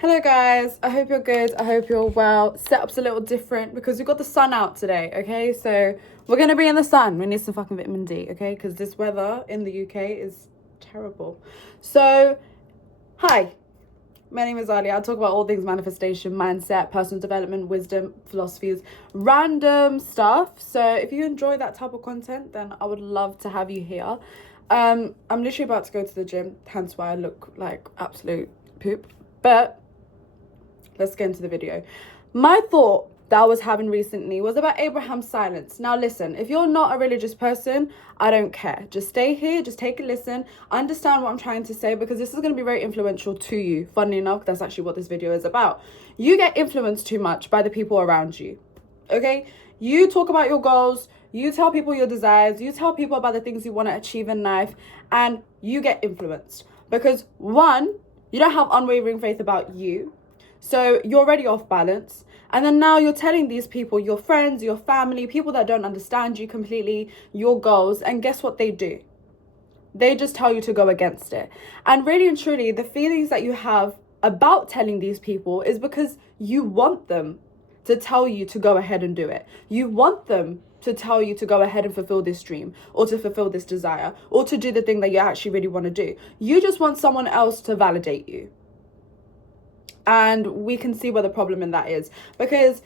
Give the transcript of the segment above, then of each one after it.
Hello guys, I hope you're good, I hope you're well. Setup's a little different because we've got the sun out today, okay? So we're gonna be in the sun. We need some fucking vitamin D, okay? Because this weather in the UK is terrible. So, hi, my name is Aaliyah. I talk about all things manifestation, mindset, personal development, wisdom, philosophies, random stuff. So if you enjoy that type of content, then I would love to have you here. I'm literally about to go to the gym, hence why I look like absolute poop. But let's get into the video. My thought that I was having recently was about Abraham's silence. Now listen, if you're not a religious person, I don't care. Just stay here, just take a listen, understand what I'm trying to say, because this is going to be very influential to you. Funnily enough, that's actually what this video is about. You get influenced too much by the people around you, okay? You talk about your goals, you tell people your desires, you tell people about the things you want to achieve in life, and you get influenced. Because one, you don't have unwavering faith about you. So you're already off balance. And then now you're telling these people, your friends, your family, people that don't understand you completely, your goals. And guess what they do? They just tell you to go against it. And really and truly, the feelings that you have about telling these people is because you want them to tell you to go ahead and do it. You want them to tell you to go ahead and fulfill this dream, or to fulfill this desire, or to do the thing that you actually really want to do. You just want someone else to validate you. And we can see where the problem in that is, because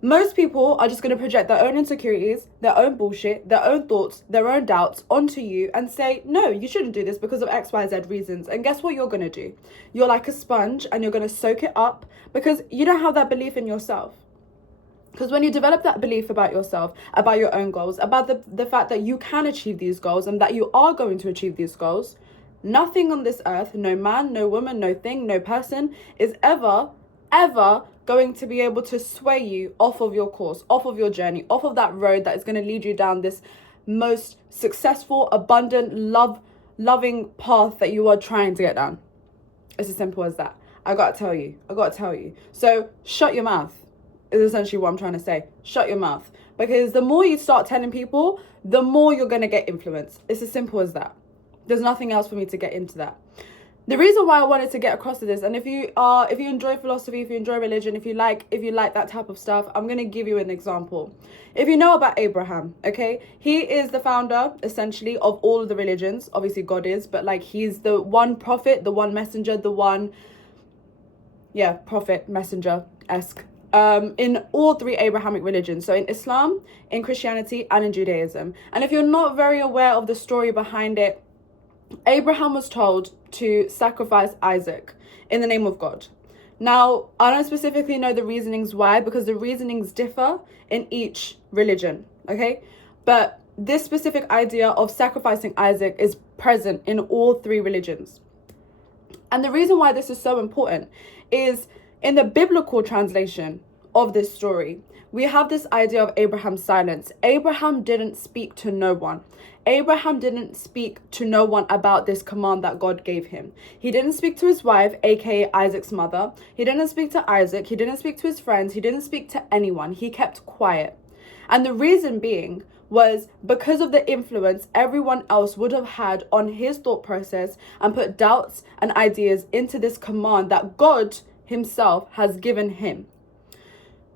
most people are just going to project their own insecurities, their own bullshit, their own thoughts, their own doubts onto you and say, no, you shouldn't do this because of X, Y, Z reasons. And guess what you're going to do? You're like a sponge and you're going to soak it up because you don't have that belief in yourself. Because when you develop that belief about yourself, about your own goals, about the fact that you can achieve these goals and that you are going to achieve these goals, nothing on this earth, no man, no woman, no thing, no person is ever going to be able to sway you off of your course, off of your journey, off of that road that is going to lead you down this most successful, abundant, loving path that you are trying to get down. It's as simple as that. I gotta tell you. So shut your mouth is essentially what I'm trying to say. Shut your mouth. Because the more you start telling people, the more you're going to get influenced. It's as simple as that. There's nothing else for me to get into that. The reason why I wanted to get across to this, and if you enjoy philosophy, if you enjoy religion, if you like that type of stuff, I'm going to give you an example. If you know about Abraham, okay, he is the founder essentially of all of the religions. Obviously God is, but like he's the one prophet, the one messenger, the one prophet, messenger-esque in all three Abrahamic religions. So in Islam, in Christianity, and in Judaism. And if you're not very aware of the story behind it, Abraham was told to sacrifice Isaac in the name of God. Now, I don't specifically know the reasonings why, because the reasonings differ in each religion, okay? But this specific idea of sacrificing Isaac is present in all three religions. And the reason why this is so important is in the biblical translation of this story, we have this idea of Abraham's silence. Abraham didn't speak to no one. Abraham didn't speak to no one about this command that God gave him. He didn't speak to his wife, aka Isaac's mother. He didn't speak to Isaac. He didn't speak to his friends. He didn't speak to anyone. He kept quiet. And the reason being was because of the influence everyone else would have had on his thought process and put doubts and ideas into this command that God himself has given him.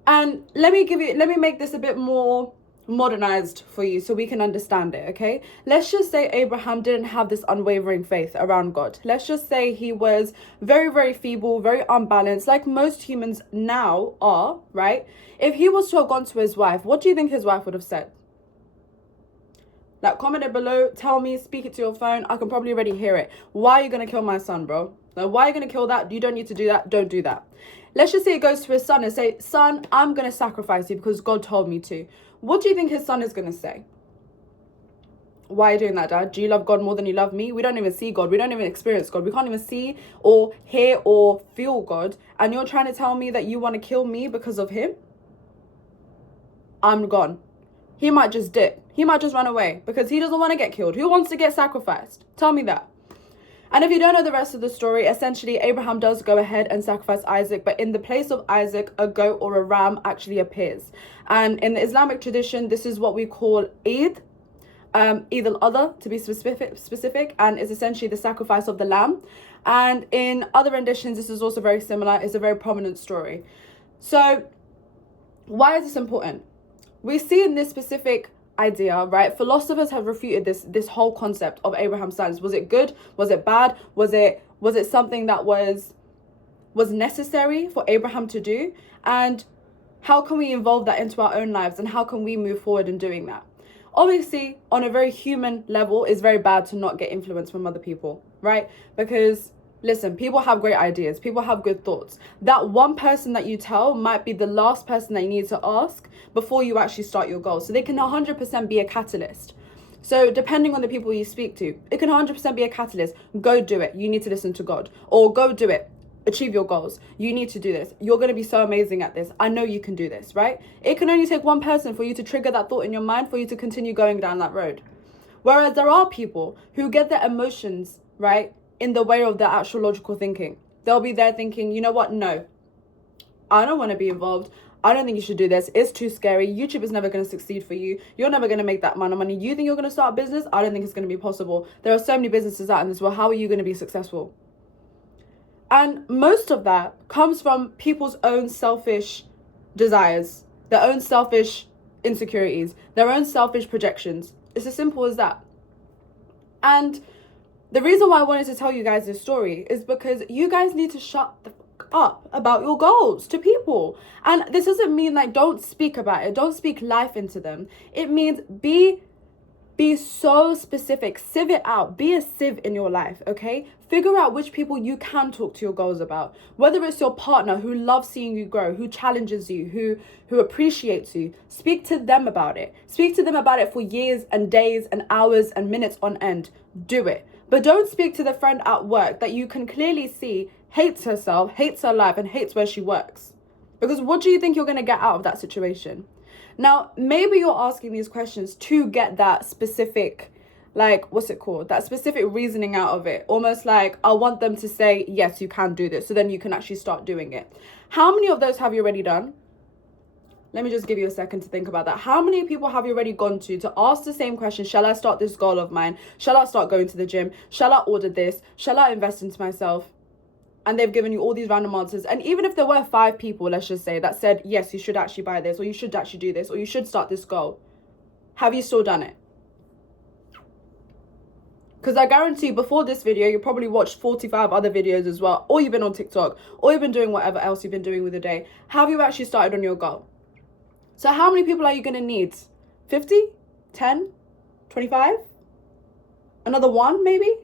And let me make this a bit more modernized for you so we can understand it, okay? Let's just say Abraham didn't have this unwavering faith around God. Let's just say he was very, very feeble, very unbalanced, like most humans now are, right? If he was to have gone to his wife, what do you think his wife would have said? Like, comment it below, tell me, speak it to your phone. I can probably already hear it. Why are you going to kill my son, bro? Like, why are you going to kill that? You don't need to do that. Don't do that. Let's just say it goes to his son and say, son, I'm going to sacrifice you because God told me to. What do you think his son is going to say? Why are you doing that, Dad? Do you love God more than you love me? We don't even see God. We don't even experience God. We can't even see or hear or feel God. And you're trying to tell me that you want to kill me because of him? I'm gone. He might just dip. He might just run away because he doesn't want to get killed. Who wants to get sacrificed? Tell me that. And if you don't know the rest of the story, essentially Abraham does go ahead and sacrifice Isaac, but in the place of Isaac, a goat or a ram actually appears. And in the Islamic tradition, this is what we call Eid, Eid al-Adha to be specific, and is essentially the sacrifice of the lamb. And in other renditions, this is also very similar. It's a very prominent story. So why is this important? We see in this specific idea, right? Philosophers have refuted this whole concept of Abraham's silence. Was it good? Was it bad? Was it something that was necessary for Abraham to do? And how can we involve that into our own lives, and how can we move forward in doing that? Obviously, on a very human level, it's very bad to not get influence from other people, right? Because listen, people have great ideas. People have good thoughts. That one person that you tell might be the last person that you need to ask before you actually start your goal. So they can 100% be a catalyst. So depending on the people you speak to, it can 100% be a catalyst. Go do it. You need to listen to God. Or go do it. Achieve your goals. You need to do this. You're going to be so amazing at this. I know you can do this, right? It can only take one person for you to trigger that thought in your mind for you to continue going down that road. Whereas there are people who get their emotions, right, in the way of their actual logical thinking. They'll be there thinking, you know what? No, I don't want to be involved. I don't think you should do this. It's too scary. YouTube is never going to succeed for you. You're never going to make that amount of money. You think you're going to start a business? I don't think it's going to be possible. There are so many businesses out in this world. How are you going to be successful? And most of that comes from people's own selfish desires, their own selfish insecurities, their own selfish projections. It's as simple as that. And the reason why I wanted to tell you guys this story is because you guys need to shut the fuck up about your goals to people. And this doesn't mean like don't speak about it. Don't speak life into them. It means be so specific. Sieve it out. Be a sieve in your life, okay? Figure out which people you can talk to your goals about. Whether it's your partner who loves seeing you grow, who challenges you, who appreciates you. Speak to them about it. Speak to them about it for years and days and hours and minutes on end. Do it. But don't speak to the friend at work that you can clearly see hates herself, hates her life, and hates where she works. Because what do you think you're going to get out of that situation? Now, maybe you're asking these questions to get that specific, like, what's it called? That specific reasoning out of it. Almost like, I want them to say, yes, you can do this. So then you can actually start doing it. How many of those have you already done? Let me just give you a second to think about that. How many people have you already gone to ask the same question? Shall I start this goal of mine? Shall I start going to the gym? Shall I order this? Shall I invest into myself? And they've given you all these random answers. And even if there were 5 people, let's just say, that said, yes, you should actually buy this, or you should actually do this, or you should start this goal, have you still done it? Because I guarantee before this video, you probably watched 45 other videos as well, or you've been on TikTok, or you've been doing whatever else you've been doing with the day. Have you actually started on your goal? So how many people are you going to need? 50? 10? 25? Another 1 maybe?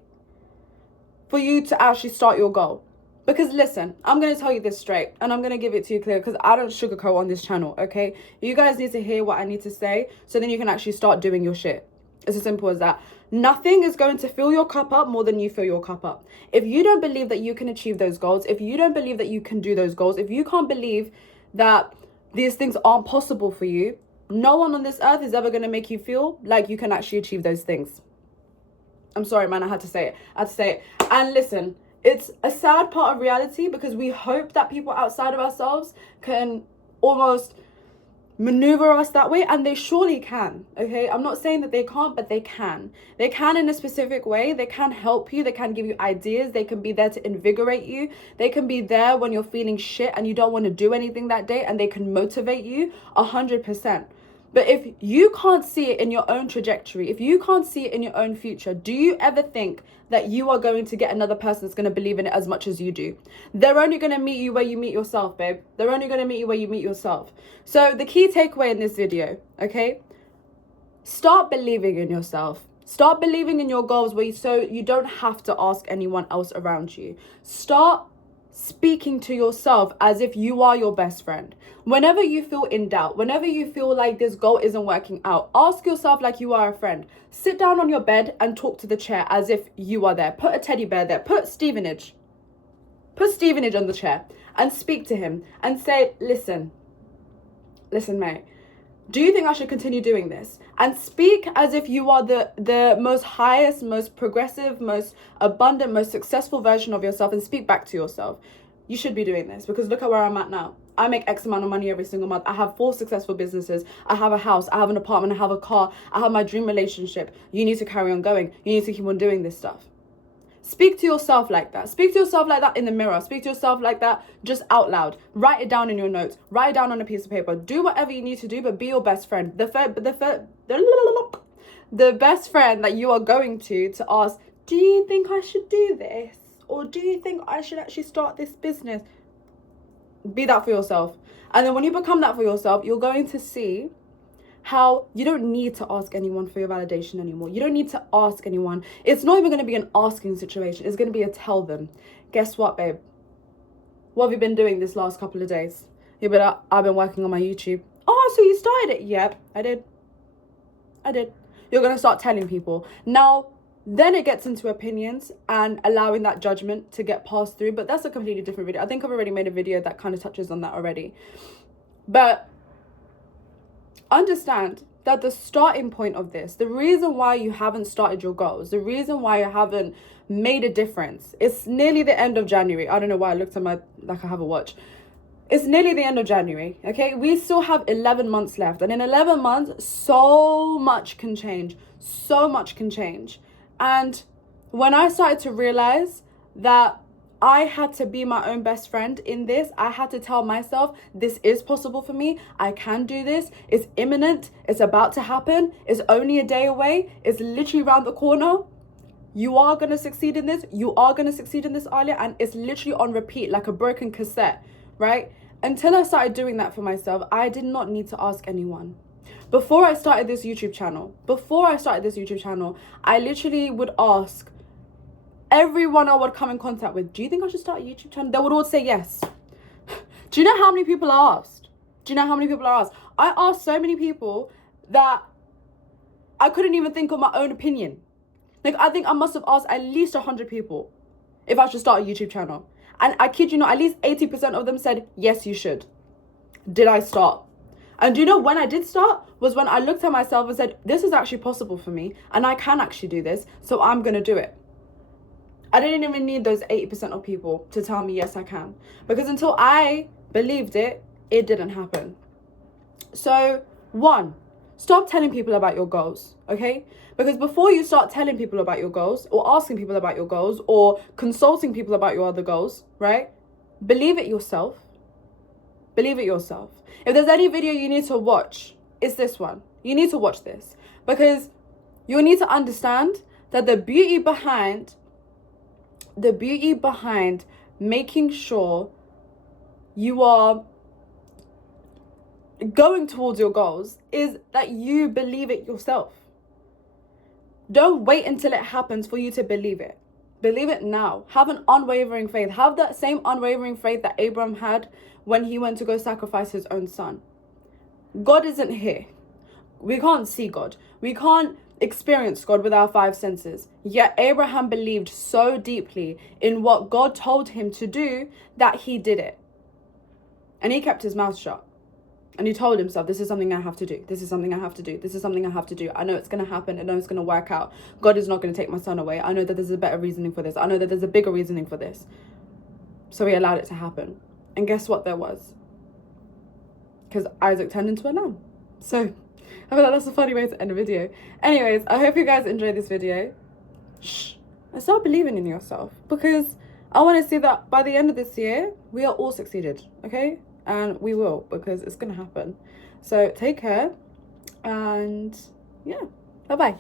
For you to actually start your goal. Because listen, I'm going to tell you this straight, and I'm going to give it to you clear, because I don't sugarcoat on this channel, okay? You guys need to hear what I need to say, so then you can actually start doing your shit. It's as simple as that. Nothing is going to fill your cup up more than you fill your cup up. If you don't believe that you can achieve those goals, if you don't believe that you can do those goals, if you can't believe that these things aren't possible for you, no one on this earth is ever going to make you feel like you can actually achieve those things. I'm sorry, man, I had to say it. And listen, it's a sad part of reality, because we hope that people outside of ourselves can almost maneuver us that way, and they surely can, okay? I'm not saying that they can't, but they can. They can in a specific way. They can help you. They can give you ideas. They can be there to invigorate you. They can be there when you're feeling shit and you don't want to do anything that day, and they can motivate you 100%. But if you can't see it in your own trajectory, if you can't see it in your own future, do you ever think that you are going to get another person that's going to believe in it as much as you do? They're only going to meet you where you meet yourself, babe. They're only going to meet you where you meet yourself. So the key takeaway in this video, okay? Start believing in yourself. Start believing in your goals so you don't have to ask anyone else around you. Start speaking to yourself as if you are your best friend. Whenever you feel in doubt, whenever you feel like this goal isn't working out, ask yourself like you are a friend. Sit down on your bed and talk to the chair as if you are there. Put a teddy bear there. Put Stevenage on the chair and speak to him and say, listen, mate, do you think I should continue doing this? And speak as if you are the most highest, most progressive, most abundant, most successful version of yourself, and speak back to yourself. You should be doing this, because look at where I'm at now. I make X amount of money every single month. I have 4 successful businesses. I have a house. I have an apartment. I have a car. I have my dream relationship. You need to carry on going. You need to keep on doing this stuff. Speak to yourself like that. Speak to yourself like that in the mirror. Speak to yourself like that just out loud. Write it down in your notes. Write it down on a piece of paper. Do whatever you need to do, but be your best friend. The best friend that you are going to ask, do you think I should do this? Or do you think I should actually start this business? Be that for yourself. And then when you become that for yourself, you're going to see how you don't need to ask anyone for your validation anymore. You don't need to ask anyone. It's not even going to be an asking situation. It's going to be a tell them. Guess what, babe? What have you been doing this last couple of days? Yeah, but I've been working on my YouTube. Oh, so you started it? Yep, I did. You're going to start telling people. Now, then it gets into opinions and allowing that judgment to get passed through. But that's a completely different video. I think I've already made a video that kind of touches on that already. But understand that the starting point of this, the reason why you haven't started your goals, the reason why you haven't made a difference, it's nearly the end of January. I don't know why I looked at my, like I have a watch. It's nearly the end of January, okay? We still have 11 months left. And in 11 months, so much can change. So much can change. And when I started to realize that I had to be my own best friend in this, I had to tell myself, this is possible for me. I can do this. It's imminent. It's about to happen. It's only a day away. It's literally around the corner. You are going to succeed in this. You are going to succeed in this, Aaliyah. And it's literally on repeat, like a broken cassette, right? Until I started doing that for myself, I did not need to ask anyone. Before I started this YouTube channel, I literally would ask everyone I would come in contact with, do you think I should start a YouTube channel? They would all say yes. Do you know how many people I asked? I asked so many people that I couldn't even think of my own opinion. Like, I think I must have asked at least 100 people if I should start a YouTube channel. And I kid you not, at least 80% of them said, yes, you should. Did I start? And do you know when I did start was when I looked at myself and said, this is actually possible for me and I can actually do this, so I'm going to do it. I didn't even need those 80% of people to tell me, yes, I can. Because until I believed it, it didn't happen. So, 1, stop telling people about your goals, okay? Because before you start telling people about your goals or asking people about your goals or consulting people about your other goals, right? Believe it yourself. If there's any video you need to watch, it's this one. You need to watch this because you need to understand that the beauty behind making sure you are going towards your goals is that you believe it yourself. Don't wait until it happens for you to believe it. Believe it now. Have an unwavering faith. Have that same unwavering faith that Abraham had when he went to go sacrifice his own son. God isn't here. We can't see God. We can't experience God with our 5 senses. Yet Abraham believed so deeply in what God told him to do that he did it. And he kept his mouth shut. And he told himself, this is something I have to do. This is something I have to do. This is something I have to do. I know it's going to happen. I know it's going to work out. God is not going to take my son away. I know that there's a better reasoning for this. I know that there's a bigger reasoning for this. So he allowed it to happen. And guess what there was? Because Isaac turned into a lamb. So I feel like that's a funny way to end a video. Anyways, I hope you guys enjoyed this video. And start believing in yourself. Because I want to see that by the end of this year, we are all succeeded. Okay? And we will, because it's going to happen. So take care. And yeah, bye-bye.